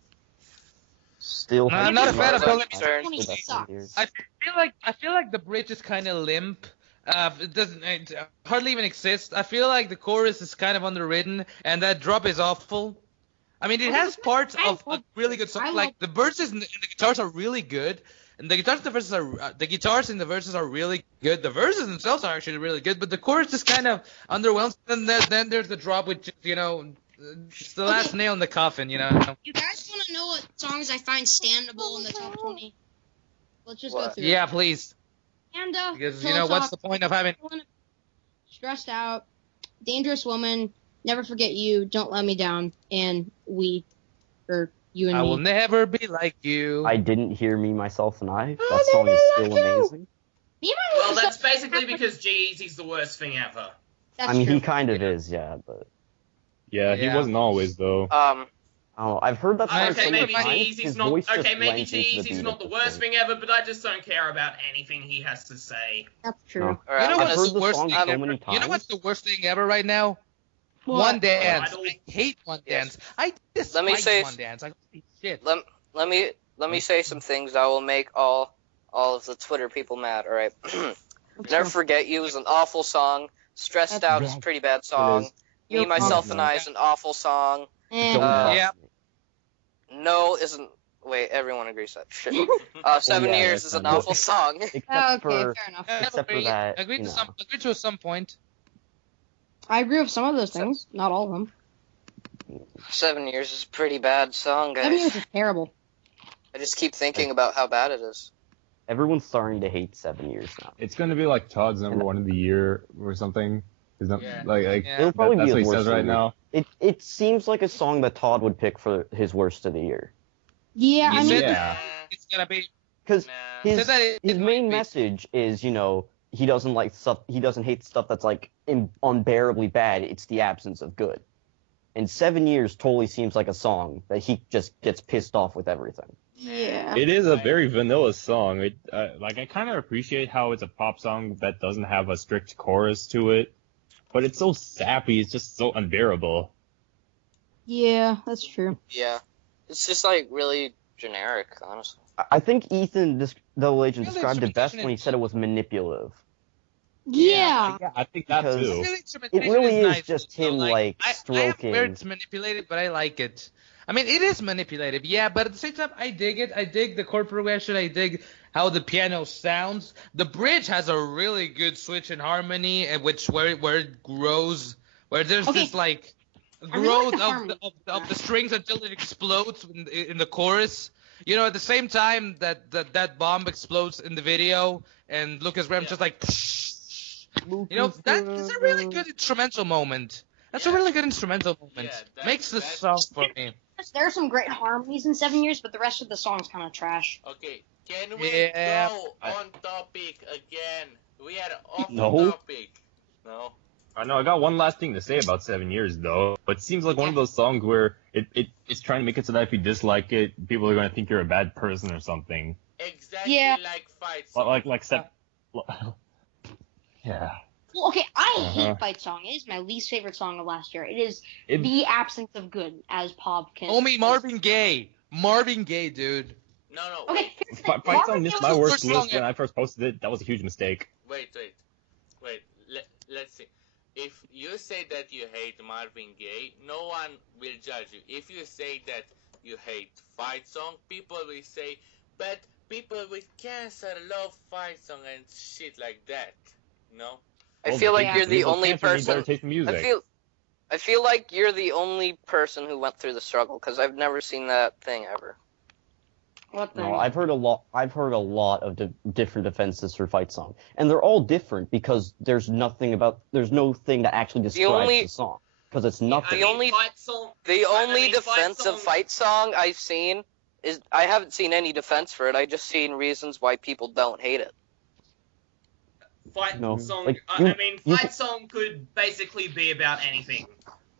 Still, No, I'm not a fan of Pill and Ibiza. I feel like the bridge is kind of limp. It hardly even exists. I feel like the chorus is kind of underwritten, and that drop is awful. I mean, it has parts of a really good song. Like the verses and the guitars are really good, and the guitars in the verses are really good. The verses themselves are actually really good, but the chorus is kind of underwhelmed. And then there's the drop, which it's the last nail in the coffin. You guys want to know what songs I find standable in the top 20? Let's just go What? through. Yeah, please. Panda, Because Pillow what's Talk, the point of having? Stressed Out, Dangerous Woman, Never Forget You, Don't Let Me Down, and You and I Me. will never be like you. I didn't hear Me, Myself, and I. That song is still amazing. Me and my Well, little that's sister- basically because G-Eazy's the worst thing ever. That's I mean, true. he kind of is, yeah, but Yeah, he Yeah. wasn't always though. oh, I've heard that song Okay, Okay, so many maybe times. G-Eazy's His not. voice just Okay, maybe blends into the G-Eazy's beat not at the this worst point. thing ever, but I just don't care about anything he has to say. That's true. No. Alright, You know I'm I've what's gonna heard the the worst song thing so ever? many You know times. what's the worst thing ever right now? What? One Dance. Idol. I hate One Yes. Dance. I Let me despise say- One Dance. Like, holy shit. let me say some things that will make all of the Twitter people mad. All right. Never Forget You is an awful song. Stressed That's- Out is a pretty bad song. Me, You're Myself, wrong. and I is an awful song. Eh. Don't talk yeah. to me. No isn't. Wait, everyone agrees that. Shit. 7 yeah, Years that's is an fine. awful song. Except Okay, for fair enough. except for that, Agree you to know. agree to some point. I agree with some of those things, not all of them. 7 Years is a pretty bad song, 7 guys. Years is terrible. I just keep thinking about how bad it is. Everyone's starting to hate 7 Years now. It's gonna be like Todd's number one of the year or something. Is that Yeah. like Yeah. It'll probably that's be what his he worst says of right the year. now? It seems like a song that Todd would pick for his worst of the year. Yeah, You I mean, said Yeah. it's gonna be. Because Nah. his Said that it might main be. message is, he doesn't like stuff. He doesn't hate stuff that's like unbearably bad. It's the absence of good. And 7 Years totally seems like a song that he just gets pissed off with everything. yeah. It is a very vanilla song. I kind of appreciate how it's a pop song that doesn't have a strict chorus to it, but it's so sappy. It's just so unbearable. Yeah, that's true. Yeah. It's just like really generic, honestly. I think Ethan, the agent, Really, described it best instrumentation when he is- said it was manipulative. Yeah. Yeah, I think that Because- too. Really, It instrumentation really is nice, just though. him, like, I am stroking. aware it's manipulated, but I like it. I mean, it is manipulative, yeah, but at the same time, I dig it. I dig the chord progression. I dig how the piano sounds. The bridge has a really good switch in harmony, where it grows, where there's Okay. this like I really like growth the harmony. of the strings until it explodes in the chorus. At the same time that bomb explodes in the video, and Lucas Graham's just like, that's a really good instrumental moment. That's a really good instrumental moment. Yeah, Makes the that's- song for me. There are some great harmonies in 7 Years, but the rest of the song's kind of trash. Okay, can we Yeah. go on topic again? We are off No. topic. No. I know. I got one last thing to say about 7 Years, though. It seems like one of those songs where it's trying to make it so that if you dislike it, people are going to think you're a bad person or something. Exactly Yeah. like Fight Song. Yeah. Well, okay, I Uh-huh. hate Fight Song. It is my least favorite song of last year. It is the absence of good, as Pop can. Homie, Marvin Gaye. Marvin Gaye, dude. No, Okay, Fight Song missed my worst First song list when I first posted it. That was a huge mistake. Wait. Let's see. If you say that you hate Marvin Gaye, no one will judge you. If you say that you hate Fight Song, people will say, but people with cancer love Fight Song and shit like that. No? I feel like you're the People only can't need better person. taste in music. I feel like you're the only person who went through the struggle because I've never seen that thing ever. What thing? No, I've heard a lot of different defenses for Fight Song, and they're all different because there's no thing that actually describes the song because it's nothing. The only defense of Fight Song I've seen is I haven't seen any defense for it. I just seen reasons why people don't hate it. Fight No, Song. like, Fight Song could basically be about anything.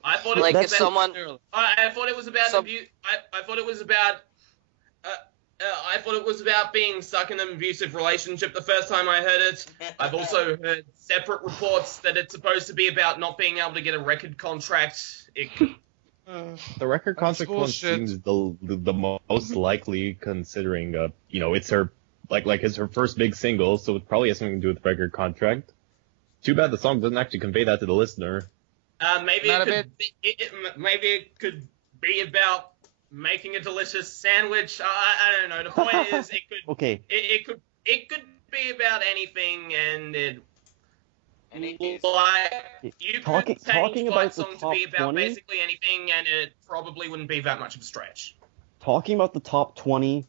I thought it Like was if someone, I thought it was about Some- I thought it was about. I thought it was about being stuck in an abusive relationship the first time I heard it. I've also heard separate reports that it's supposed to be about not being able to get a record contract. The record contract one bullshit. seems the most likely, considering it's her it's her first big single, so it probably has something to do with record contract. Too bad the song doesn't actually convey that to the listener. Maybe maybe it could be about making a delicious sandwich. I don't know. The point is, it could Okay. it could be about anything, and it you Talking could change about Fight the Song to top be about 20? basically anything, and it probably wouldn't be that much of a stretch. Talking about the top 20,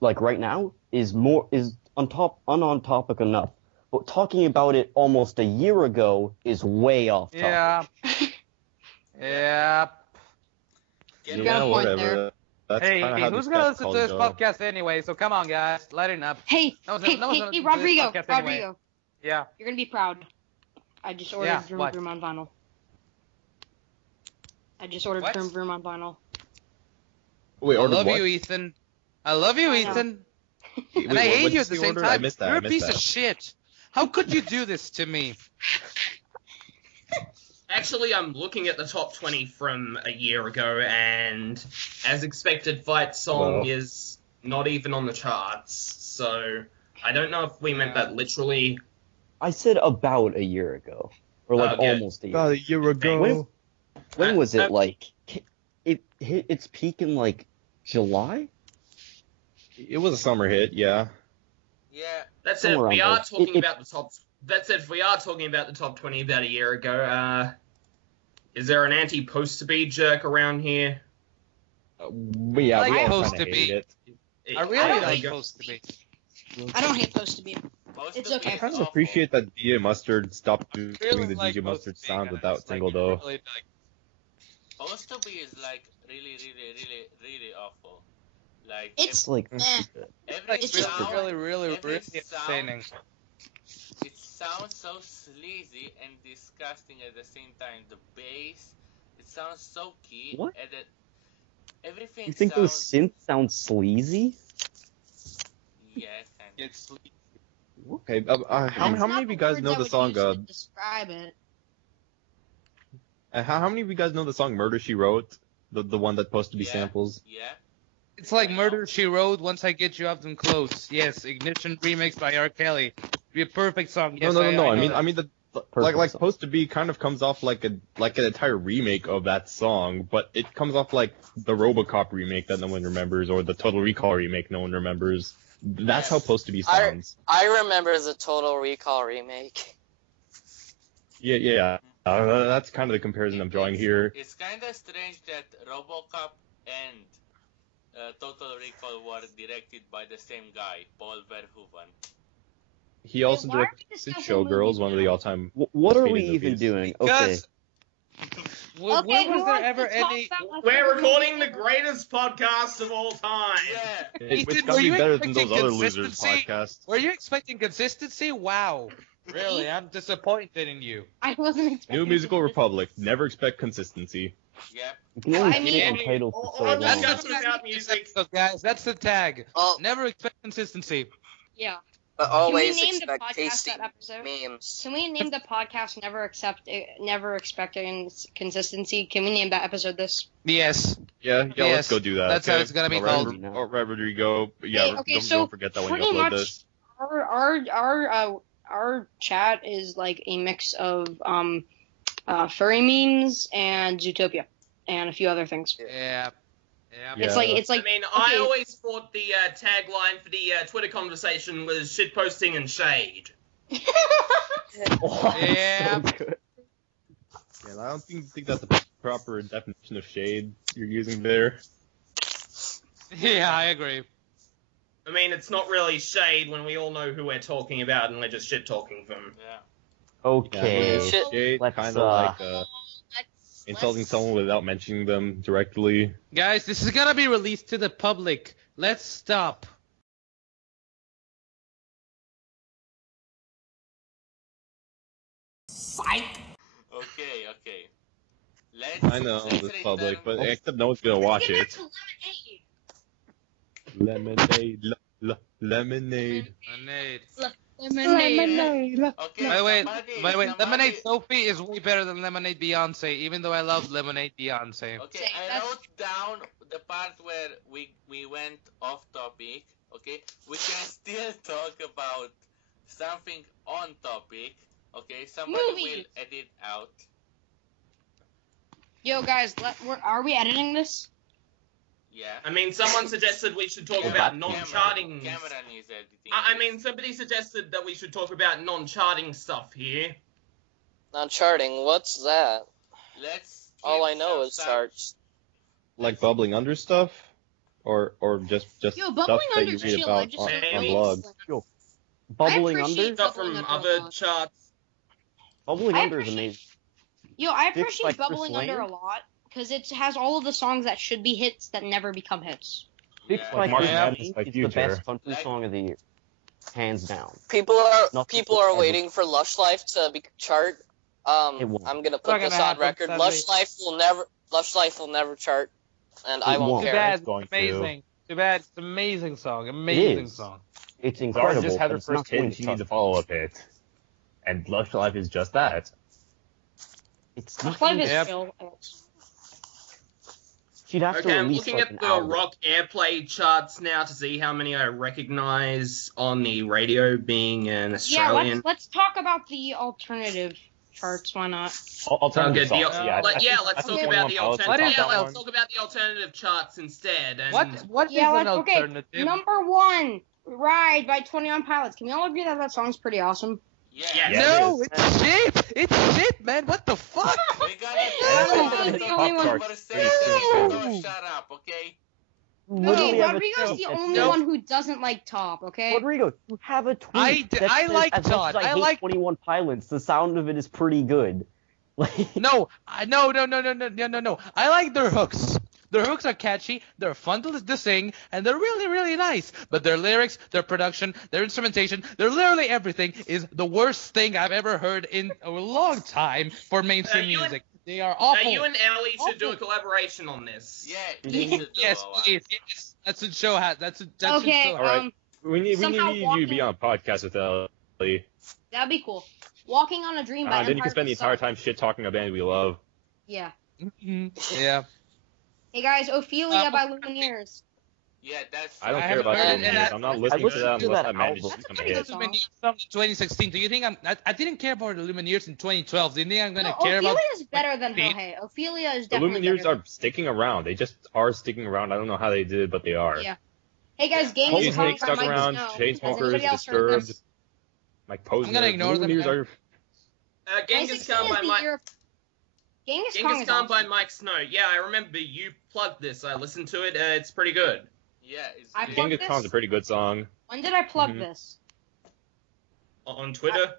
like right now, is on topic enough. But talking about it almost a year ago is way off topic. Yeah. Yeah. You got a point there. That's Hey, kinda how who's this gonna cat listen to calls this Joe. podcast anyway? So come on, guys, lighten up. Hey, No, hey, no one's gonna listen to this Rodrigo, podcast anyway. Rodrigo, Yeah. you're gonna be proud. I just ordered Yeah, Vroom what? Vroom on vinyl. I just ordered What? Vroom Vroom on vinyl. Wait, I ordered love what? you, Ethan. I love you, I know. Ethan. Wait, And I what hate did you at the say same order? time. I missed that. You're I a missed piece that. of shit. How could you do this to me? Actually, I'm looking at the top 20 from a year ago, and as expected, Fight Song Well. is not even on the charts. So I don't know if we meant that literally. I said about a year ago, or like Okay. almost a year. About a year ago. When was it? Like it hit its peak in like July. It was a summer hit, yeah. Yeah. That said, Somewhere we around are there. talking about the top. That said, if we are talking about the top 20 about a year ago, is there an anti-post-to-be jerk around here? Yeah, I we like all Post kinda to hate Be. it. I really I like don't- Post to Be. I don't hate Post to Be. Most It's of okay. it I is kind of awful. appreciate that DJ Mustard stopped doing Really the like DJ Post to Mustard Be, sound guys. without single like, though. really like. Most of it is like really awful. Like It's Like every It's just sound, really every entertaining. It sounds so sleazy and disgusting at the same time. The bass, it sounds so key. What? And that everything you think those sounds. synths sound sleazy? Yes, and It's Okay, how many of you guys know the song? Describe it. How many of you guys know the song "Murder She Wrote"? The one that's supposed to be Yeah. samples. yeah. It's like Murder She Wrote, Once I Get You Up and Close. Yes, Ignition remix by R. Kelly. Be a perfect song. Yes, No. I know mean, that. I mean the Perfect like song. supposed to be kind of comes off like an entire remake of that song, but it comes off like the RoboCop remake that no one remembers, or the Total Recall remake no one remembers. That's how supposed to be sounds. I remember the Total Recall remake. Yeah. That's kind of the comparison I'm drawing here. It's kind of strange that RoboCop and Total Recall were directed by the same guy, Paul Verhoeven. He also why are we directed discussing Showgirls, movies one of the now? all-time. What are we hated even movies. doing? Okay. Because when Okay, was who there wants ever to talk any? about my We're favorite recording the movie? greatest podcast of all time. Yeah. It's Ethan, gotta were be you better than those expecting other losers consistency? podcasts. Were you expecting consistency? Wow. Really, I'm disappointed in you. I wasn't expecting. New Musical this. Republic. Never expect consistency. Yep. You can only I mean- keep on titles for so Or long. discussion about music. So guys, that's the tag. Oh, Never expect consistency. Yeah. but Can we always name the expect podcast tasty that episode? memes. Can we name the podcast Never Expecting Consistency? Can we name that episode this? Yes. Yeah, Yes, let's go do that. that's how okay? it's gonna be All right, called. Alright, Rodrigo. Yeah, Hey, okay, don't, so don't forget that when you pretty upload much this. our chat is like a mix of furry memes and Zootopia and a few other things. Yeah. Yeah. It's like I mean, I okay. always thought the tagline for the Twitter conversation was shitposting and shade. Oh, that's Yeah. so good. Yeah, I don't think that's the proper definition of shade you're using there. Yeah, I agree. I mean, it's not really shade when we all know who we're talking about and we're just shit talking them. Yeah. Okay. Yeah, shit. Shade, Let's, kind of like insulting someone without mentioning them directly. Guys, this is gonna be released to the public. Let's stop. Okay. Let's. I know let's it's public, but return- except no one's gonna watch Get back it. to Lemonade. Lemonade. Lemonade. Okay. By the way, somebody- Lemonade Sophie is way better than Lemonade Beyonce, even though I love Lemonade Beyonce. Okay, Say, I that's- wrote down the part where we went off topic. Okay, we can still talk about something on topic. Okay, somebody will Movies. edit out. Yo, guys, are we editing this? Yeah. I mean, someone suggested we should talk about non-charting. Cameron is editing. I mean, somebody suggested that we should talk about non-charting stuff here. Not charting. What's that? Let's. All give I know some is time- charts. Like bubbling under stuff, or just Yo, stuff bubbling that under you read chill. I about just on, Maybe. on Maybe. blogs. Bubbling appreciate under? Stuff Bubbling from under other a lot. charts. Bubbling I under is appreciate- amazing. Yo, I Dicks appreciate like Chris Bubbling Under Lane? a lot because it has all of the songs that should be hits that never become hits. Dicks Yeah. Like Martin Chris Adams Lane by is the Future. best country Like- song of the year. Hands down. People Nothing are ever- waiting for Lush Life to be chart. It won't. I'm gonna Not put gonna this on happen, record. sadly. Lush Life will never chart, and I It won't won't. Too care. bad. It's going It's amazing. Too bad. It's an amazing song. Amazing is. song. It's Zara incredible. just had but her it's not first hit, going and to she chart. needs a follow-up hit. And Lush Life is just that. It's not Lush Life going is to. Yep. chill. She'd have to Okay, I'm release looking like at an the album. rock airplay charts now to see how many I recognize on the radio, being an Yeah, Australian. let's talk about the alternative charts. Why not? Alternative Okay, songs. Yeah, let's I talk think about the One Pilots What alternative. is is Yeah, that let's one. talk about the alternative charts instead. And What is Yeah, an okay. alternative? Number one, Ride by 21 Pilots. Can we all agree that that song's pretty awesome? Yeah. Yeah. No, it's shit. It's shit, man. What the fuck? We're gonna Yeah, talk that's about the only one. conversation. No. Don't shut up, okay? Literally Okay, have a Rodrigo's tweet the that only says- one who doesn't like Top, okay? Rodrigo, you have a tweet that I says, like as much Todd. as I I hate like- 21 Pilots, the sound of it is pretty good. Like, No, no. I like their hooks. Their hooks are catchy, they're fun to sing, and they're really, really nice. But their lyrics, their production, their instrumentation, their literally everything is the worst thing I've ever heard in a long time for mainstream you and- music. They are awful. you and Ellie should do a Awful. collaboration on this. Yeah, we should do Yes, a lot. please. Yes. That's a show hat. That's Okay, show All right. um, We need Somehow you to walking- be on a podcast with Ellie. that'd be cool. Walking on a Dream by Then you Empire can spend the of the entire Sun. time shit talking a band we love. Yeah. Yeah. Hey guys, Ophelia by Lumineers. Yeah, that's. I don't I care haven't about heard that it, and music. I'm not listening to listened that to unless that that manages album. to become That's a a hit. pretty good Lumineers from 2016. Do you think I didn't care about the Lumineers in 2012. Do you think I'm gonna No, care Ophelia about? is better than Hey. Hey. Ophelia is The definitely Lumineers better. are sticking around. They just are sticking around. I don't know how they did it, but they are. Yeah. Hey guys, Genghis Cheese Khan Snake by stuck Mike around. Snow. Has Chainsmokers, anybody else heard Disturbed, this? Mike Posner. I'm gonna ignore them Lumineers now. are. Genghis 2016 Khan is by the Mike. year of- Genghis Khan Genghis is Khan by awesome. Mike Snow. Yeah, I remember you plugged this. I listened to it. It's pretty good. Yeah, it's. I good. plugged Genghis this? Khan's a pretty good song. When did I plug Mhm. this? On Twitter.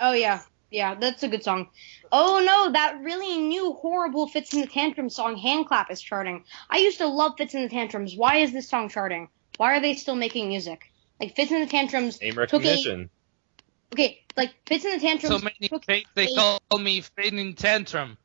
Oh yeah, that's a good song. Oh no, that really new horrible Fits in the Tantrum song, Hand Clap, is charting. I used to love Fits in the Tantrums. Why is this song charting? Why are they still making music? Like Fits in the Tantrums Name took a recognition. Okay, like Fits in the Tantrums. So many took fates, they a- call me Fate in Tantrum.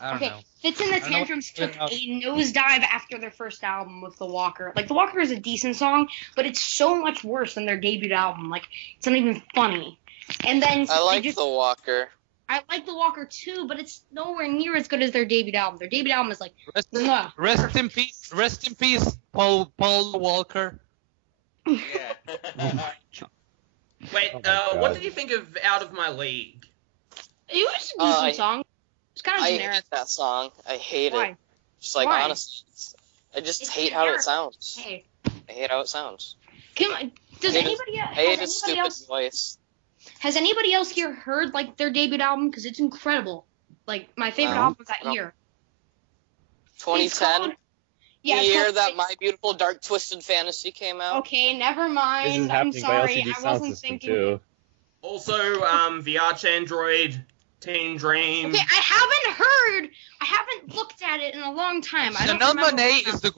I don't Okay, know. Fits in the I don't know Tantrums what- took a nosedive after their first album with The Walker. Like, The Walker is a decent song, but it's so much worse than their debut album. Like, it's not even funny. And then I like they just, The Walker. I like The Walker too, but it's nowhere near as good as their debut album. Their debut album is like, Rest, mwah. rest in peace, Paul Walker. Yeah. Wait, Oh my what God. did you think of Out of My League? It was a decent I- song. It's kind of I generic. hate that song. I hate Why? it. Just like Why? honestly, I just It's hate how it generic. sounds. Hey, I hate how it sounds. does I hate anybody I hate his has stupid anybody else voice. has anybody else here heard like their debut album? Because it's incredible. Like my favorite No. album that No. year. It's 2010, called- Yeah, the it's year called- that My Beautiful Dark Twisted Fantasy came out. Okay, never This mind. is I'm happening by sorry. LCD I Sound wasn't System thinking. too. Also, the Arch Android, Teen Dream. Okay, I haven't looked at it in a long time. I don't Janelle remember Monáe what is the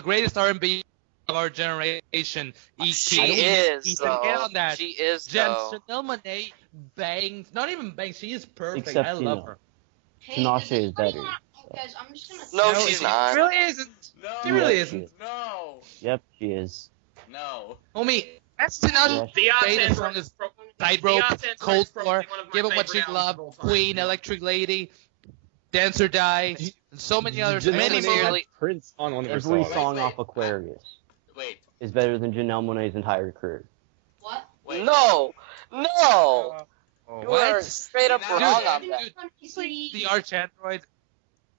greatest R&B of our generation. She is, He though. hit on that. She is, Jen, though. Janelle Monáe bangs. Not even bangs. She is perfect. Except, I you love know. her. Hey, Tinashe does is anybody better, want- so. Guys, I'm just gonna. No, No, she's she not. really isn't. No. She really Yes, she isn't. is. No. Yep, she is. No. Homie, that's Tinashe. Yes. The Arch Greatest Android song is The Tightrope, Arch Android Cold is probably War, one of my Give 'Em What favorite You albums Love, of all time. Queen, Electric Lady, Dance or Die, and so many others. Janelle Many Monáe more. Sincerely- had Prince on one of her Every songs. song Wait, off Aquarius Wait. is better than Janelle Monáe's entire career. What? Wait. No, no. Oh, You are what? straight up Dude, wrong on dude, that. The Arch Android.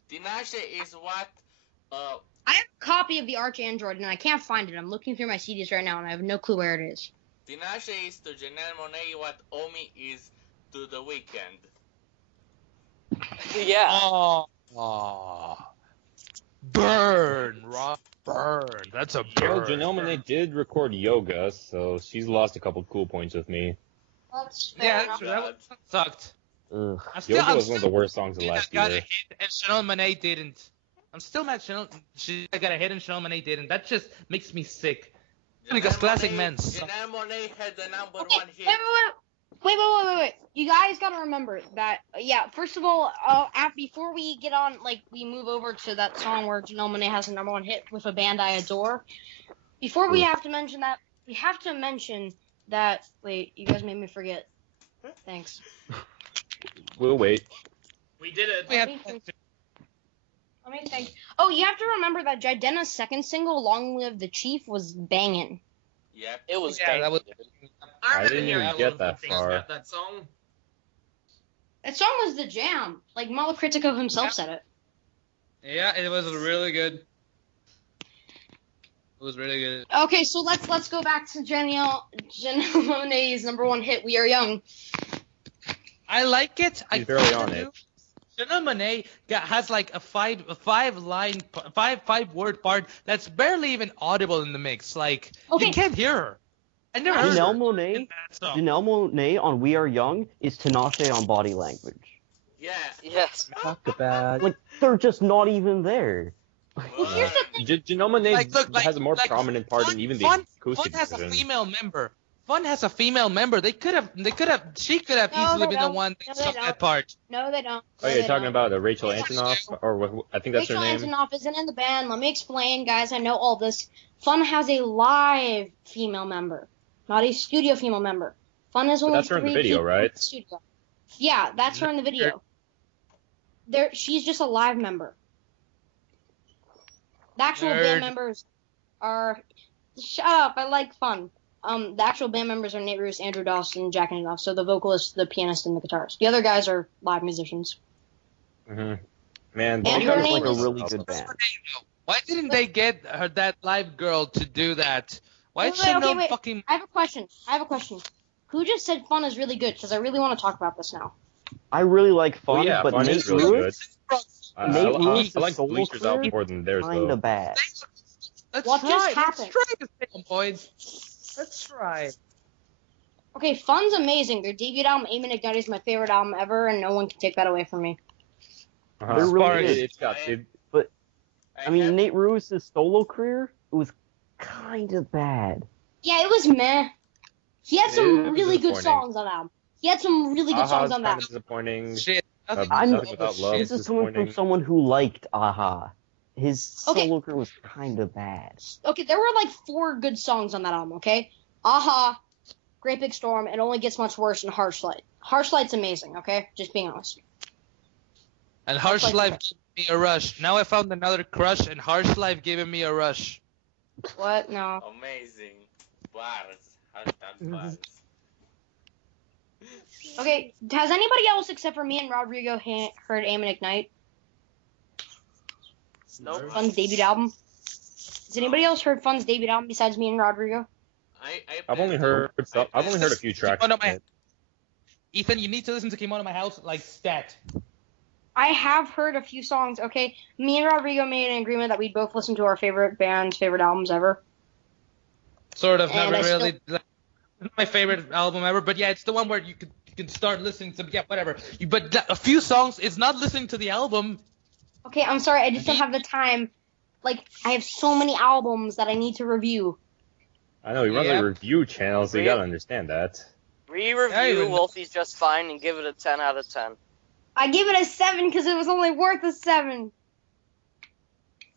Tinashe is what? I have a copy of the Arch Android and I can't find it. I'm looking through my CDs right now and I have no clue where it is. Tinashe is to Janelle Monáe what Omi is to The Weeknd. Yeah. Oh. Burn, Rob. Burn. That's a Well, burn. Janelle Monáe did record Yoga, so she's lost a couple cool points with me. That's Yeah, that's true. That one sucked. Ugh. Yoga was one of the worst songs of mad last I got a year. hit and Janelle Monáe didn't. I'm still mad she got a hit and Janelle Monáe didn't. That just makes me sick. Because classic men suck. Janelle Monáe had the number Okay, one hit. wait. You guys gotta remember that, yeah, first of all, before we get on, like, we move over to that song where Janelle Monáe has the number one hit with a band I adore, before we have to mention that, we have to mention that, wait, you guys made me forget. Thanks. We'll wait. We did it. We have- Let me think. Oh, you have to remember that Jidena's second single, Long Live the Chief, was banging. Yep. It was Yeah, banging, that was- dude. I remember didn't hearing even a get lot of good that things far. about that song. That song was the jam. Like, Malacritico himself Yeah. said it. Yeah, it was really good. It was really good. Okay, so let's go back to Janelle Monáe's number one hit, We Are Young. I like it. He's barely on it. Janelle Monáe has like a five word part that's barely even audible in the mix. Like Okay. you can't hear her. I never heard Janelle her Monáe, in that song. Janelle Monáe on We Are Young is Tinashe on Body Language. Yeah. Yes. Talk about. Like, they're just not even there. Well, here's the thing. Janelle Monáe Like, look, like- has a more like, prominent part Fun- in even the Fun acoustic has a version. female member. Fun has a female member. She could have No, easily they been the don't. one No, that they sung don't. that part. No, they don't. Oh, No, you're they talking don't. about Rachel Antonoff, or what? I think that's Rachel her name. Antonoff isn't in the band. Let me explain, guys. I know all this. Fun has a live female member, not a studio female member. Fun has But only that's her in the three video, people right? in the studio. Yeah, that's her in the video. She's just a live member. The actual Nerd. band members are. Shut up! I like Fun. The actual band members are Nate Roos, Andrew Dawson, Jack Antonoff. So the vocalist, the pianist, and the guitarist. The other guys are live musicians. Mm-hmm. Man, And they her got name like a is- really good band. Why didn't they get her that live girl to do that? Why Wait, did she okay, no wait. fucking? I have a question. Who just said Fun is really good? Because I really want to talk about this now. I really like Fun, Well, yeah, but Fun Nate is really good. Lewis, I Lewis' like solo Bleacher's career album more than theirs, kinda though. bad. Let's What try. just Let's happened? try this thing, boys. Let's try. Okay, Fun's amazing. Their debut album, Aim and Ignite, is my favorite album ever, and no one can take that away from me. Uh-huh. They're really good. It's got it, I mean, Nate Lewis' solo career was kind of bad. Yeah, it was meh. He had It some is really good disappointing. songs on that album. He had some really good songs Aha's on that. kind of disappointing. Shit. Nothing Without Love This is is coming from disappointing. someone who liked Aha. His Okay. solo career was kind of bad. Okay, there were like 4 good songs on that album, okay? Aha, Great Big Storm, It Only Gets Much Worse, and Harsh Light. Harsh Light's amazing, okay? Just being honest. And Harsh Life gave me a rush. Now I found another crush, and Harsh Life giving me a rush. What? No. Amazing. Bars. Hashtag bars. Okay, has anybody else except for me and Rodrigo heard Aim and Ignite? Nope. Fun's debut album? Has anybody else heard Fun's debut album besides me and Rodrigo? I've only heard a few tracks. Kimono from it. Ethan, you need to listen to Kimono My House like stat. I have heard a few songs, okay? Me and Rodrigo made an agreement that we'd both listen to our favorite band's favorite albums ever. Sort of, And never I really. Like, not my favorite album ever, but yeah, it's the one where you can start listening to, yeah, whatever. But a few songs, it's not listening to the album. Okay, I'm sorry, I just don't have the time. Like, I have so many albums that I need to review. I know, he runs Yep. a review channel, so you gotta understand that. Re-review Wolfie's Just Fine and give it a 10 out of 10. I gave it a 7 because it was only worth a 7.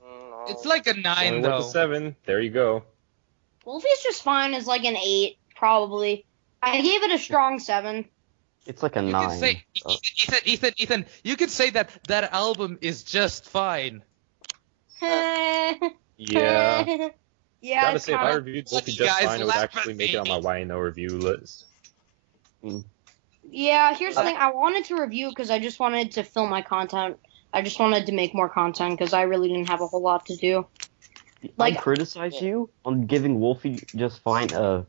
No. It's like a 9, Only though. worth a 7. There you go. Wolfie's Just Fine is like an 8, probably. I gave it a strong 7. It's like a You 9. can say, so- Ethan, you could say that album is just fine. Yeah. Yeah, Gotta it's say, if I kinda- reviewed Wolfie You Just guys Fine, it would laugh actually at make it on my me. YNO review list. Yeah, here's the thing. I wanted to review because I just wanted to fill my content. I just wanted to make more content because I really didn't have a whole lot to do. Like- I criticize you on giving Wolfie Just Fine a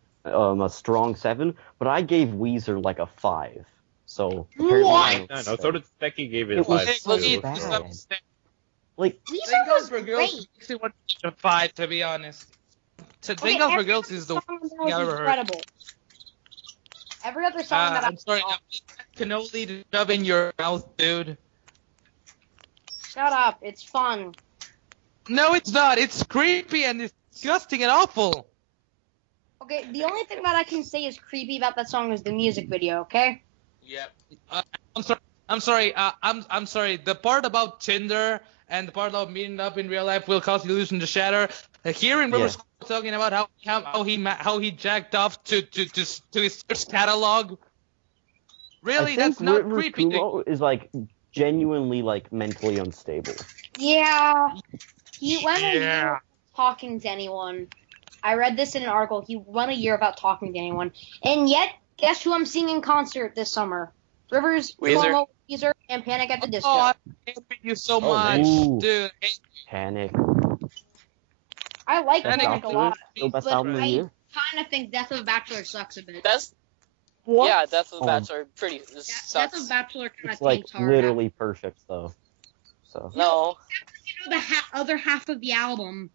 strong 7, but I gave Weezer like a 5. So apparently What? I know, so did Becky gave it a It was 5 so too. bad. Like, Weezer was for great. Girls, 5, to be honest. Okay, Thank God for every Girls other is the song on worst there thing I've was ever heard. incredible. Every other song that I'm sorry, cannoli shove in your mouth, dude. Shut up. It's fun. No, it's not. It's creepy and disgusting and awful. Okay, the only thing that I can say is creepy about that song is the music video. Okay. Yep. I'm sorry. I'm sorry. The part about Tinder and the part about meeting up in real life will cause the illusion to shatter. Hearing River Yeah. talking about how he jacked off to his search catalog. Really, I think that's not Rivers creepy. Kumo is like genuinely like mentally unstable. Yeah. He went a Yeah. year talking to anyone. I read this in an article. He went a year without talking to anyone, and yet, guess who I'm seeing in concert this summer? Rivers, Weezer. Cuomo, Weezer, and Panic at the Disco. Oh, I hate you so much, nice. dude. Panic. I like Panic Panic a After lot, Still best but album of the I year. kind of think Death of a Bachelor sucks a bit. That's What? yeah, Death of the Oh. Bachelor pretty Death sucks. of Bachelor kind It's of like tanks hard. literally perfect though. So No, You know, the other half of the album.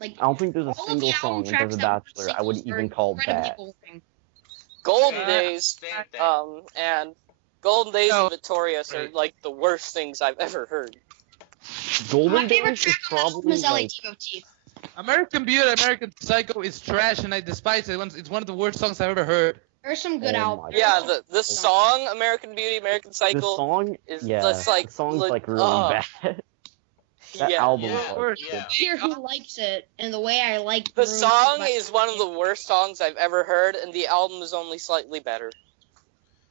Like, I don't think there's a all of single the song album in tracks The that Bachelor I would singles are even call incredibly bad. boring. Golden Yeah, Days, Same thing. and Golden Days No. and Victorious are Right. like the worst things I've ever heard. Golden My favorite Days track is on that album probably is like LATOT. American Beauty, American Psycho is trash, and I despise it. It's one of the worst songs I've ever heard. There's some good Oh albums. my Yeah, God. the song American Beauty, American the Cycle song. is Yeah, that's like the song's like really ugh. bad. That yeah. album yeah, is like yeah. Hear who likes it, and the way I like The Bruce song by- is one of the worst songs I've ever heard, and the album is only slightly better.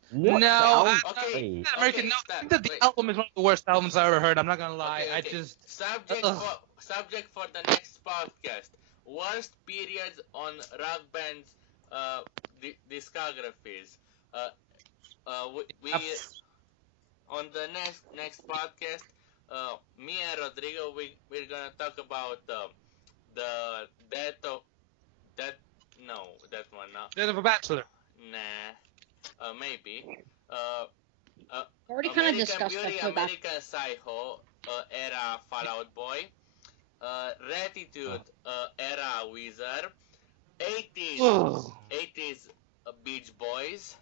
What? No, The album's Okay. great. American, Okay, no, I stop. think that the Wait. album is one of the worst albums I've ever heard. I'm not gonna lie. Okay, I okay. just Subject for the next podcast. Worst periods on rock bands' discographies. We on the next podcast. Me and Rodrigo, we're gonna talk about the death of that. No, that one. No, Death of a Bachelor. nah. Maybe. already kind of American discussed Beauty, that. American Psycho, era Fallout Boy. Ratitude, era Weezer. 80s Beach Boys.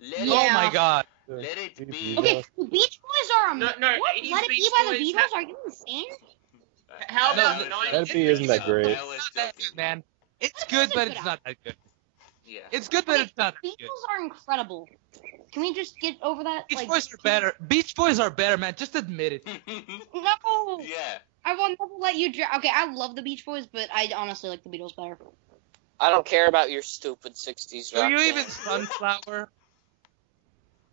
Let Oh Yeah. my God. Let it be. Okay, the Beach Boys are No, what? no, Let 80s It Be Beach by the Boys Beatles? have- Are you insane? How about No, the Let It Be isn't that great. I was joking. Man, It's good, but it's not that good. Yeah. It's good, but it's not that Beatles good. are incredible. Can we just get over that? Beach Like, Boys are better. Beach Boys are better, man. Just admit it. no. Yeah. I will never let you. Okay, I love the Beach Boys, but I honestly like the Beatles better. I don't care about your stupid 60s Do rock you band. even Sunflower?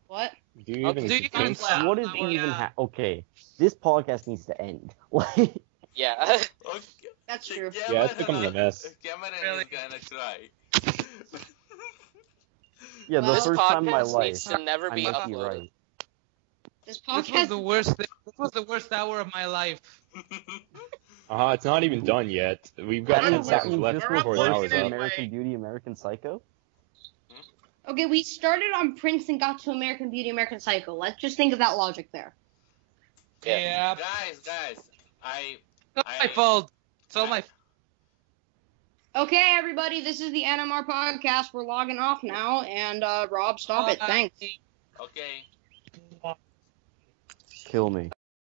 What? Do you even Do you even think? Sunflower? What is even okay? This podcast needs to end. Like, Yeah. Okay. That's true. Yeah, it's becoming a mess. Cameron Really? is gonna cry. yeah, Well, the This first time in my podcast life, needs to never I be might be uploaded. right. This This was podcast. the worst thing. This was the worst hour of my life. It's not even done yet. We've got That 10 means that seconds means left this before was an worse hour's than up. American Beauty, American Psycho. Okay, we started on Prince and got to American Beauty, American Psycho. Let's just think of that logic there. Yeah. Guys, It's all my fault. It's all my. Okay, everybody, this is the NMR podcast. We're logging off now, and Rob, stop it. Thanks. okay. Kill me.